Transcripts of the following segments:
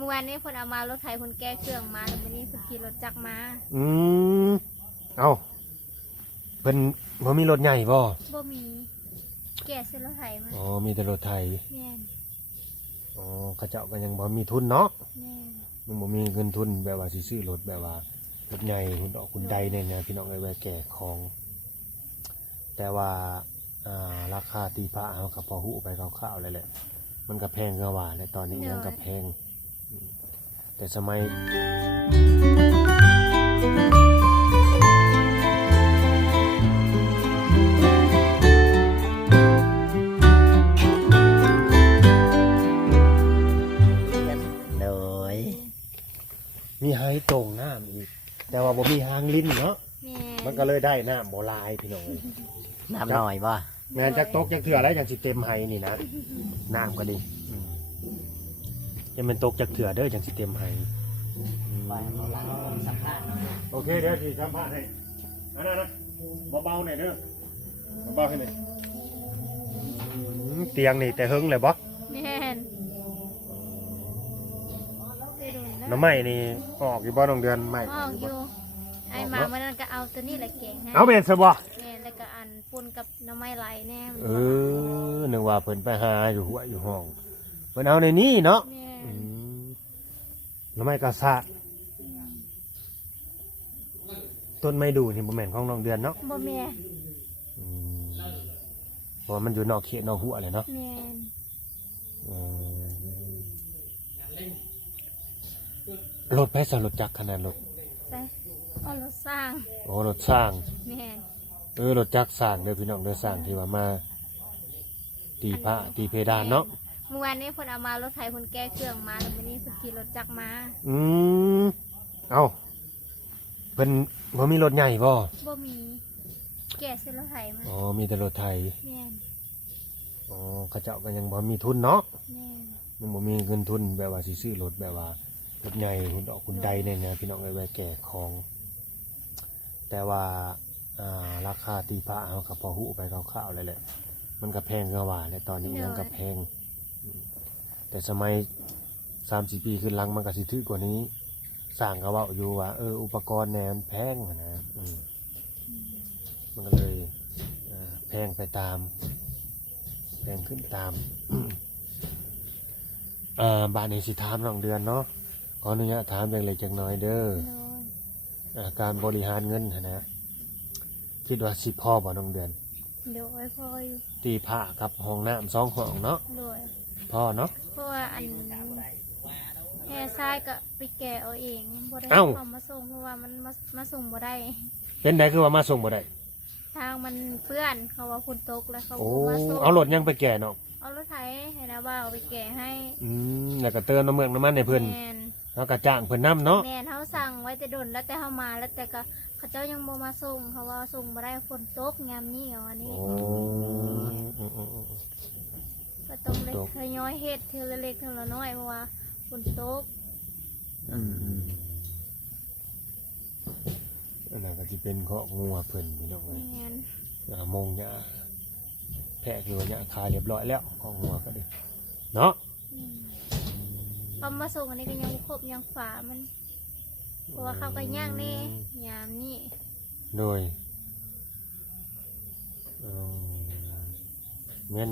มื่อวานนี้เพิ่นเอามารถไถเพิ่นแก้เครื่องมาแล้ววันนี้เพิ่นขี่รถจักรมาเอาเพิ่นบ่มีรถใหญ่บ่มีแก้เส้นรถไถมาอ๋อมีแต่รถไถแม่นอ๋อเขาเจ้าก็ยังบ่มีทุนเนาะแม่นมันบ่มีเงินทุนแบบว่าสิซื้อรถแบบว่ารถใหญ่หุ่นออกหุ่นใดเนี่ยนะพี่น้องเอ้ยไว้แก่ของแต่ว่าราคาตีพระเฮาก็พอฮู้ไปคร่าวๆแล้วแหละมันก็แพงก็ว่าและตอนนี้ยังก็แพงแต่สมัยมีไฮตรงน้ำอีกแต่ว่าบ่มีหางลิ้นเนาะมันก็เลยได้น้ำบ่ลายพี่น้องน้ำหน่อยบ่แม่นจักตกจักเถื่ออะไรจังสิเต็มไฮนี่นะน้ำก็ดียังเป็นตกจักเถื่อเด้อจังสิเต็มไฮโอเคเดี๋ยวสิสัมภาษณ์ให้นะเบาๆหน่อยเด้อเบาๆให้หน่อยเตียงนี่แต่หึงเลยบ่แม่นน้ำไม้นี่ออกอยู่บ่น้องเดือนไม้ออกอยู่ไอ้มาเมื่อนั้นก็เอาตัวนี้แหละแกงให้เอาเป็นซะบ่แม่นแล้วก็อันปนกับน้ำไม้ไหลแน่นึกว่าเพิ่นไปหาอยู่หัวอยู่ห้องเพิ่นเอาในนี้เนาะน้ำไม้กระซะต้นไม้ดูนี่บ่แม่นของน้องเดือนเนาะบ่แม่นเพราะมันอยู่นอกเขตนอกหัวเลยเนาะแม่นรถไปสรถจักรขนาดรถใช่รถสร้างโอ้รถสร้างแม่นรถจักรสร้างเด้อพี่น้องเด้อสร้างที่ว่ามาตีพระตีเพดานเนาะเมื่อวานนี้เพิ่นเอามารถไถเพิ่นแก้เครื่องมาแล้ววันนี้เพิ่นขี่รถจักรมาเอาเพิ่นบ่มีรถใหญ่บ่มีแก้เส้นรถไถมาอ๋อมีแต่รถไถแม่นอ๋อเขาเจ้าก็ยังบ่มีทุนเนาะแม่นมันบ่มีเงินทุนแบบว่าสิซื้อรถแบบว่ารถใหญ่หุ่นออกหุ่นใดเนี่ยนะพี่น้องเอ้ยไว้แก่ของแต่ว่าราคาตีพระเฮาก็พอฮู้ไปคร่าวๆแล้วแหละมันก็แพงก็ว่าและตอนนี้ยังก็แพงแต่สมัย 3-4 ปีขึ้นหลังมันก็สิถูกกว่านี้สร้างก็เว้าอยู่ว่าอุปกรณ์แหนมแพงนะมันก็เลยแพงไปตามแพงขึ้นตามบ้านนี้สิถามน้องเดือนเนาะขออนุญาตถามเล็กๆจักหน่อยเด้อการบริหารเงินนะคิดว่าสิพอบ่น้องเดือนโดยพออยู่ตีผ้ากับห้องน้ำ2ห้องเนาะโดยพอเนาะเพราะว่าอันแห่ทรายก็ไปแก่เอาเองบ่ได้เอามาส่งเพราะว่ามันมาส่งบ่ได้เป็นไดคือว่ามาส่งบ่ได้ทางมันเปื้อนเขาว่าฝนตกแล้วเขามาส่งเอารถยังไปแก่เนาะเอารถไถให้นะว่าเอาไปแก่ให้แล้วก็เติมน้ำเมืองน้ำมันให้เพิ่นแล้วก็จ้างเพิ่นนำเนาะแม่นเขาสั่งไว้แต่ดนแล้วแต่เขามาแล้วแต่ก็เขาเจ้ายังบ่มาส่งเขาว่าส่งบ่ได้ฝนตกยามนี้เอาอันนี้ก็ต้องเล็กทยอยเฮ็ดเทละเล็กเทละน้อยเพราะว่าฝนตกอันนั้นก็สิเป็นเคาะงัวเพิ่นพี่น้องเอ้ยมงหญ้าแพะคือว่าหญ้าคายเรียบร้อยแล้วของงัวก็ดิเนาะเอามาส่งอันนี้ก็ยังครบยังฝามันเพราะว่าเขาก็ย่างนี่ยามนี่โดย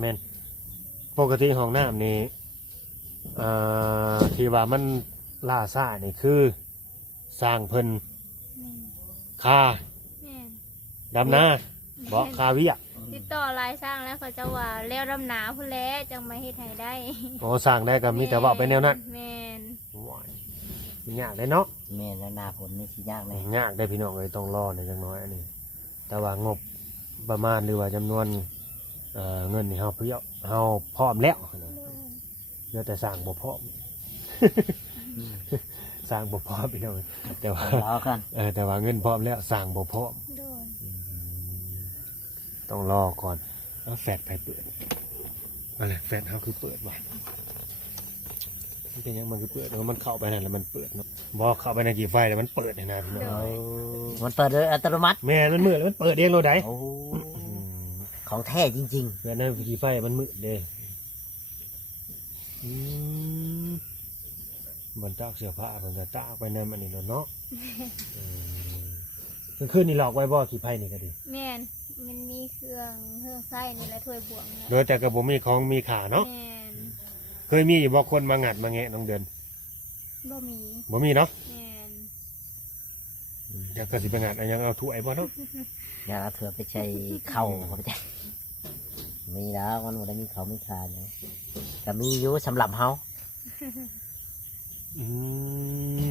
แม่นปกติห้องน้ำนี่ที่ว่ามันล่าซ่านี่คือสร้างเพิ่นคาดำนาบ่คาวิยะติดต่อรายสร้างแล้วเขาจะว่าแล้วดำนาพุ่นแล้วจังมาเฮ็ดให้ได้โอ้สร้างได้ก็มีแต่ว่าไปแนวนั้นแม่นมันยากเลยเนาะแม่นแล้วนาผลนี่สิยากเลยยากได้พี่น้องเลยต้องรอในจังน้อยอันนี้แต่ว่างบประมาณหรือว่าจำนวนเงินนี่เฮาพร้อมแล้วเดี๋ยวแต่สร้างบ่พร้อมสร้างบ่พร้อมพี่น้องแต่ว่าแต่ว่าเงินพร้อมแล้วสร้างบ่พร้อมต้องรอก่อนแล้วแฟดไปเปิดอะไรแฟดเขาคือเปิดว่ะมันเป็นยังมันคือเปิดแล้วมันเข้าไปนั่นแล้วมันเปิดเนาะพอเข้าไปในกี่ไฟแล้วมันเปิดนะพี่น้องมันเปิดโดยอัตโนมัติแม่มันมืดแล้วมันเปิดเองเราได้ของแท้จริงๆแล้วนั่นกี่ไฟมันมืดเลย มันตากเสื้อผ้าเพิ่นก็ตากไปนำอันนี้เนาะคืนนี้หลอกไว้บ่ขี้ไผนี่ก็ดี แม่นมันมีเครื่องไส้นี่แหละถ้วยบวงนี่ โดยแต่ก็บ่มีของมีค่าเนาะ แม่น เคยมีอยู่บ่คนมางัดมาแงะน้องเดือน บ่มี บ่มีเนาะ แม่น เดี๋ยวก็สิไปงัดอันยังเอาถ้วยบ่เนาะ อย่าเอาเถื่อไปใช้เข้าเขาไปจ้ะมีแล้วมันบ่ได้มีเขามีคาเนี่ยก็มีอยู่สำหรับเฮา อืม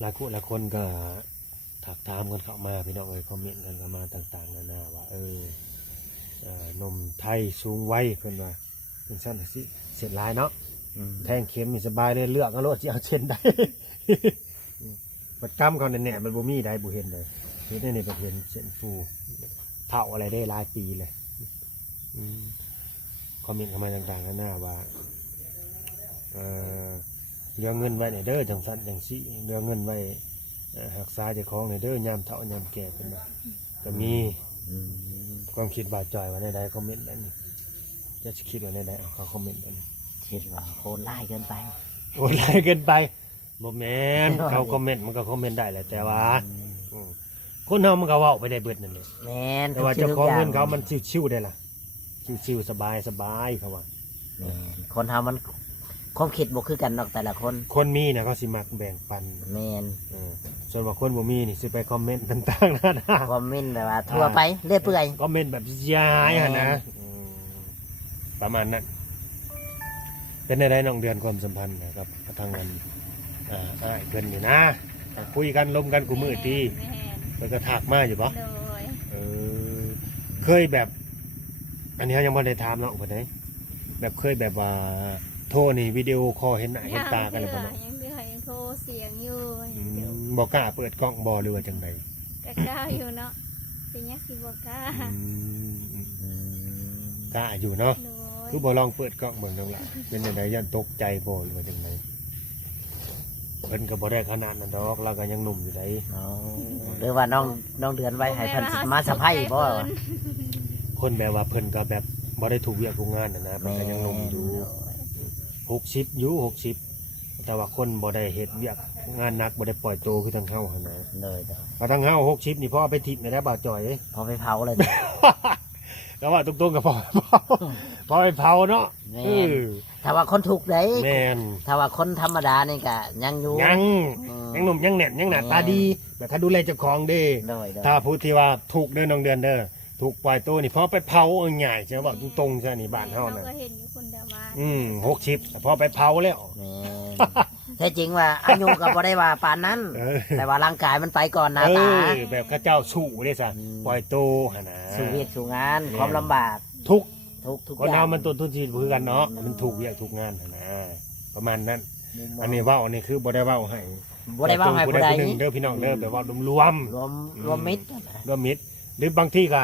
หลายคนก็ถักถามกันเข้ามาพี่น้องเอ้ยคอมเมนต์กันเข้ามาต่างๆนานาว่านมไทยสูงวัยเพิ่นว่าเป็นสั้นสิเสร็จลายเนาะแทงเข็มนี่สบายเลยเลือกเอาโลดสิเอาเช่นได้ บัดกำเขาแน่ๆมันบ่มีได้บ่เห็นเลยเห็นได้ในประเทศเส้นฟูเท่าอะไรได้หลายปีเลยคอมเมนต์เข้ามาต่างๆนานาว่าเรื่องเงินไว้ในเด้อจังสันจังสิเรื่องเงินไว้หักษาเจ้าของในเด้อยามเฒ่ายามแก่เป็นมาก็มีความคิดบาดจ่อยว่าในใดคอมเมนต์อันนี้จะคิดว่าในใดเขาคอมเมนต์อันนี้ คิดว่าโหดร้ายเกินไป โอ้ไรเกินไปบ่แม่นเขาคอมเมนต์มันก็คอมเมนต์ได้แหละแต่ว่าคนเฮามันก็เว้าไปได้เบิดนั่นแหละ แม่น แต่ว่าเจ้าของเงินเขามันชิวๆได้ล่ะชิวๆสบายเขาว่า แม่นคนเฮามันความคิดบ่คือกันดอกแต่ละคน คนมีนะเขาสิมักแบ่งปัน แม่น ส่วนว่าคนบ่มีนี่สิไปคอมเมนต์ต่างๆนานา คอมเมนต์แบบว่าทั่วไปเรื่อยเปื่อย คอมเมนต์แบบยายอะนะประมาณนั้นเป็นได้น้องเดือนความสัมพันธ์นะครับทางนั้นอ้ายเพิ่นนี่นะคุยกันลมกันกูมือตี แม่น เพิ่นก็ถากมาอยู่บ่ โดย เคยแบบ อันนี้ยังบ่ได้ถามน้องเพิ่นเด้แบบเคยแบบว่าโทรนี่วิดีโอคอลเห็นหน้าเห็นตากันแล้วบ่เนาะ ยังเดือยังโทรเสียงอยู่ บ่กล้าเปิดกล้องบ่หรือว่าจังได กะกล้าอยู่เนาะเป็นยังสิบ่กล้าก ล้าอยู่เนาะ โดย คือบ่ลองเปิดกล้องเบิ่งจังล่ะเป็นจังไดย่านตกใจบ่หรือว่าจังไดเพิ่นก็บ่ได้ขนาดนั้นดอกเราก็ยังหนุ่มอยู่ได หรือว่าน้องเดือนไว้ให้เพิ่นมาสะพายบ่ คนแบบว่าเพิ่นก็แบบบ่ได้ถูกเวียกถูกงานนะเพิ่นก็ยังหนุ่มอยู่60อยู่60แต่ว่าคนบ่ได้เฮ็ดเวียกงานหนักบ่ได้ปล่อยโตคือทางเฮาหั่นนะ เลย ว่าทางเฮา60นี่พอไปทิพย์ได้บ่าวจ่อย พอไปเผาเลย ก็ว่าตรงๆก็พอไปเผาเนาะ แม่นถ้าว่าคนถูกได้ แม่น ถ้าว่าคนธรรมดานี่ก็ยังอยู่ ยังหนุ่มยังแน่นยังหน้าตาดีแต่ถ้าดูแลเจ้าของเด้ เลย ถ้าพูดที่ว่าถูกเด้อน้องเดือนเด้อถูกปล่อยตัวนี่พอไปเผาง่ายใช่บ่ตรงๆใช่นี่บ้านเฮา เรา น่ะ ก็เห็นอยู่คนเดียวว่า 60แต่พอไปเผาแล้ว แม่นแท้จริงว่าอายุก็บ่ได้ว่าปานนั้น แต่ว่าร่างกายมันไปก่อนหน้าตา แบบข้าเจ้าสู้เด้ซะปล่อยตัวหั่นน่ะ สู่เวียกสู่งานความลำบาก ทุก ทุก คน อย่า เฮาง มันต้นทุนชีวิตคือกันเนาะมันถูกเวียกถูกงานหั่นน่ะประมาณนั้นอันนี้เว้าอันนี้คือบ่ได้เว้าให้ บ่ได้ว่าให้ผู้ใด หนึ่งเด้อพี่น้องเด้อแต่ว่ารวม รวมมิตร รวมมิตรหรือบางที่ก็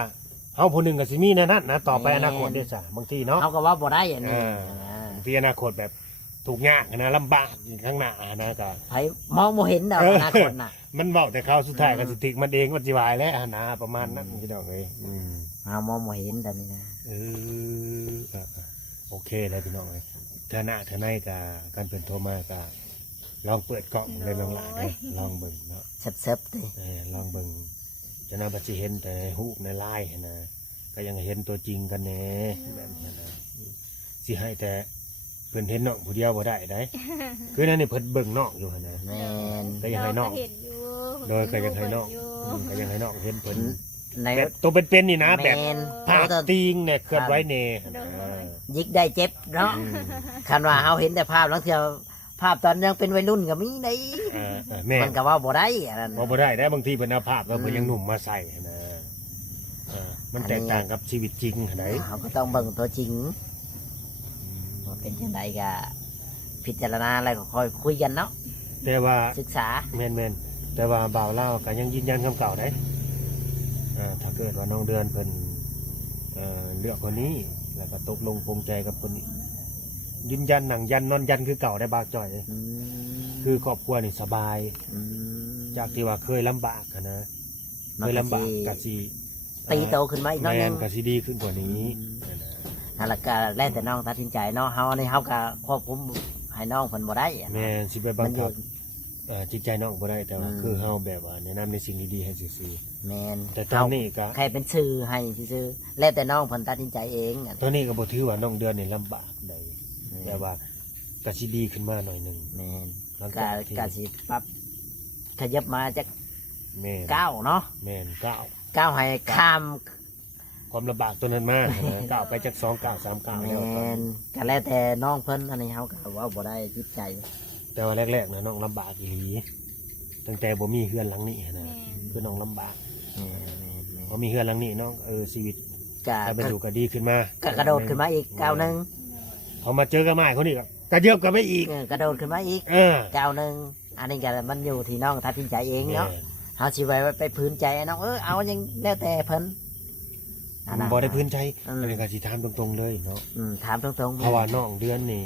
เฮาผู้หนึงก็สิมีแนวนั้นนะต่อไปอนาคตเด้ซะบางทีเนาะ เขาก็ว่าบ่ได้อันนี้ บางทีอนาคตแบบถูกยากนะลำบากข้างหน้านะก็ ไผมองบ่เห็นดอกอนาคตน่ะ มันบอกแต่เขาสุดท้ายก็สิติกมันเองมันสิวายแล้วนะประมาณนั้นพี่น้องเอ้ย เรามองบ่เห็นแต่นี่นะ โอเคแล้วพี่น้องเอ้ยเธอหน้าเธอในก็การเป็นโทรมาก็ลองเปิดกล้องเลยลองหลาเด้อลองเบิ่งเนาะ เซ็บๆติ ลองเบิ่งจะน่าบัดสิเห็นแต่รูปในไลน์นะก็ยังเห็นตัวจริงกันแน่แบบนี้นะสิให้แต่เพิ่นเห็นน้องผู้เดียวบ่ได้ได้คือนั่นนี่เพิ่นเบิ่งน้องอยู่หั่นนะ แม่น ก็ยังให้น้อง เราก็เห็นอยู่ โดยก็ยังให้น้องก็ยังให้น้องเห็นเพิ่น ใน แบบตัวเป็นๆนี่นะแบบ แม่น ภาพติงเนี่ยเคลื่อนไหวแน่ ยิกได้เจ็บเนาะคันว่าเฮาเห็นแต่ภาพแล้วเที่ยวภาพตอนยังเป็นวัยรุ่นก็มีได้ แม่ มันก็ว่าบ่ได้อันนั้น บ่ได้ได้บางทีเพิ่นเอาภาพแล้วเพิ่นยังหนุ่มมาใส่นะมันแตกต่างกับชีวิตจริงหั่นไหน เฮาก็ต้องเบิ่งตัวจริงว่าเป็นจังไดก็พิจารณาอะไรก็ค่อยคุยกันเนาะ แต่ว่า ศึกษา แม่นแต่ว่าบ่าวเล่าวก็ยังยืนยันคำเก่าได้ถ้าเกิดว่าน้องเดือนเพิ่นเลือกคนนี้แล้วก็ตกลงปรงใจกับคนนี้ยืนยันหนังยันนอนยันคือเก่าได้บากจ่อย คือครอบครัวนี่สบาย จากที่ว่าเคยลำบากอะนะเคยลำบากกะสิ ตีโตขึ้นมาอีกหน้อย แม่ นึ น ง กะสิดีขึ้นกว่านี้ นั่นแหละก็แล้วแต่น้องตัดสินใจเนาะเฮานี่เฮาก็ควบคุมใ ให้น้องเพิ่นบ่ได้อะ แม่ นะ นสิไปบั มั ง นอ คั ยู่ บจิตใจน้องบ่ได้แต่ว่า อืม คือเฮาแบบว่าแนะนำในสิ่งดีๆให้ซื่อ แม่น ๆแต่ตอนนี้ก็ ใครเป็นชื่อให้ซื่อๆแล้วแต่น้องเพิ่นตัดสินใจเองอะ ตอนนี้ก็บ่ถือว่าน้องเดือนนี่ลำบากใดแต่ว่าก็สิดีขึ้นมาหน่อยหนึง แม่น หลัง ก็ จากที่ ก็สิปรับขยับมาจาก แม่น 9เนาะ แม่นก้าว 9ให้ข้าม ความลำบากตัวนั้นมานะก้าวไปจาก2ก้าว3ก้าว แม แล้วก็ นก็แล้วแต่น้องเพิ่นอันนี้เขาก็เว่าบ่ได้จิตใจ แต่ว่าแรกๆนะน้องลำบากอีหลีตั้งแต่บ่มีเฮือนหลังนี้นะ แม่น คือน้องลำบาก แม่นแม่นแม่น พอมีเฮือนหลังนี้น้องชีวิต ก็ ถ้าเป็นอยู่ก็ดีขึ้นมา ก็กระโดดขึ้นมาอีกก้าวหนึง พอมาเจอกับไม้คนนี้ก็กระเยือบกันไปอีก กระโดดขึ้นมาอีก เออ ก้าวหนึงอันนี้ก็มันอยู่ที่น้องตัดสินใจเองเนาะเฮาสิไว้ไปพื้นใจน้องเอายังแล้วแต่เพิ่นอันนั้น บ่ได้พื้นใจ อืม อันนี้ก็สิถามตรงๆเลยเนาะ ถามตรงๆ เพราะว่าน้องเดือนนี่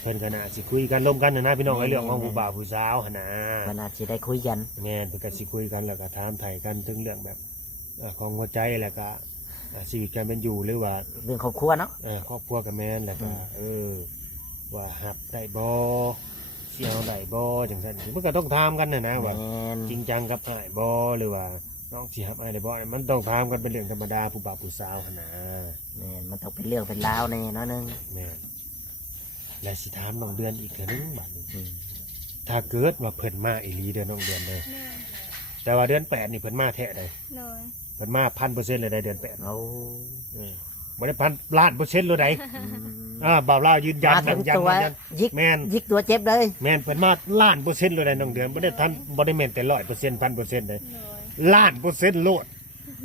เพิ่นก็น่าสิคุยกันร่วมกันนะพี่น้องไอ้เรื่องของผู้บ่าวผู้สาวหั่นนะ มันอาจสิได้คุยกัน แม่นเพิ่นก็สิคุยกันแล้วก็ถามไถ่กันถึงเรื่องแบบของหัวใจแล้วก็ชีวิตการเป็นอยู่หรือว่า เรื่องครอบครัวเนาะ ครอบครัวกับแม่นแล้วก็ว่าหับได้บ่เสี่ยวได้บ่จังซั่นมันก็ต้องถามกันนะว่า แม่น จริงจังกับอ้ายบ่หรือว่าน้องสิหับอ้ายได้บ่มันต้องถามกันเป็นเรื่องธรรมดาผู้บ่าวผู้สาวหั่นนะ แม่นมันต้องเป็นเรื่องเป็นราวแน่เนาะนึง แม่นและสิถามน้องเดือนอีกเทื่อนึงบัดนี้ อืม ถ้าเกิดว่าเพิ่นมาอีหลีเด้อน้องเดือนเด้อ แม่น แต่ว่าเดือน8นี่เพิ่นมาแท้เด้อ โดย เพิ่นมา 1,000% เลยได้เดือน8 เอา บ่ได้1,000,000,000% เลยได้ อืม บ่าวลาวยืนยัน มาถึง ยัน ตัว ยัน ยิก แม่น ยิกตัวเจ็บเลย แม่นเพิ่นมา1,000,000% เลยได้น้องเดือนบ่ได้ทันบ่ได้แม่นแต่100% 1,000% เลย โดย 1,000,000%โลด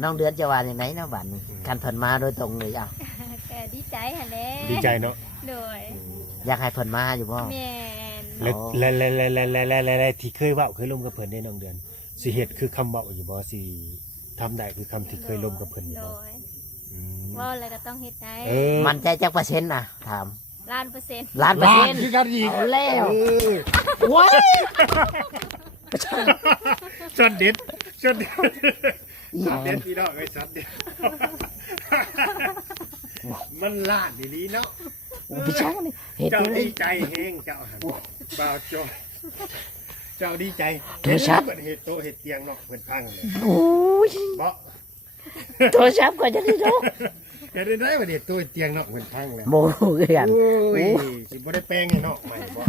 น้องเดือนจะว่าอย่างไรนะบัดนี้คันเพิ่นมาโดยตรงเลยอ่ะ แกดีใจหั่นแหละ ดีใจเนาะ โดย อยากให้เพิ่นมาอยู่บ่ แม่น และที่เคยเว้าเคยร่วมกับเพิ่นได้น้องเดือนสิเฮ็ดคือคำเว้าอยู่บ่สิทำได้คือคำที่เคยร่วมกับเพิ่นอยู่ โด บ่ ย อืม ว่าอะไรก็ต้องเฮ็ดได้ มันใจจักเปอร์เซ็นต์น่ะถาม 1,000,000% ล้านเปอร์ ล้า เซ็ น นต์ คือกันอีก เอาแล้ว เออ ว้าย ช็อตเด็ดช็อตเด็ดช็อตเด็ดพี่น้องเอ้ยช็อตเด็ดมันล้านอีหลีเนาะ พี่ช้างนี่เห็ด เจ้า เล ดี ย ใจแฮงเจ้าหันบ่าวจอยเจ้าดีใจ โทรศัพท์ เปิดเห็ดโตะเห็ดเตียงเนาะเพิ่นพังเลย โอ้ย บ่ โทรศัพท์ก็จะได้รู้ เฮ็ดได้บ่เห็ดโตะเห็ดเตียงเนาะเพิ่นพังแล้ว โมกัน โอ้ยสิบ่ได้แปลงให้เนาะใหม่บ่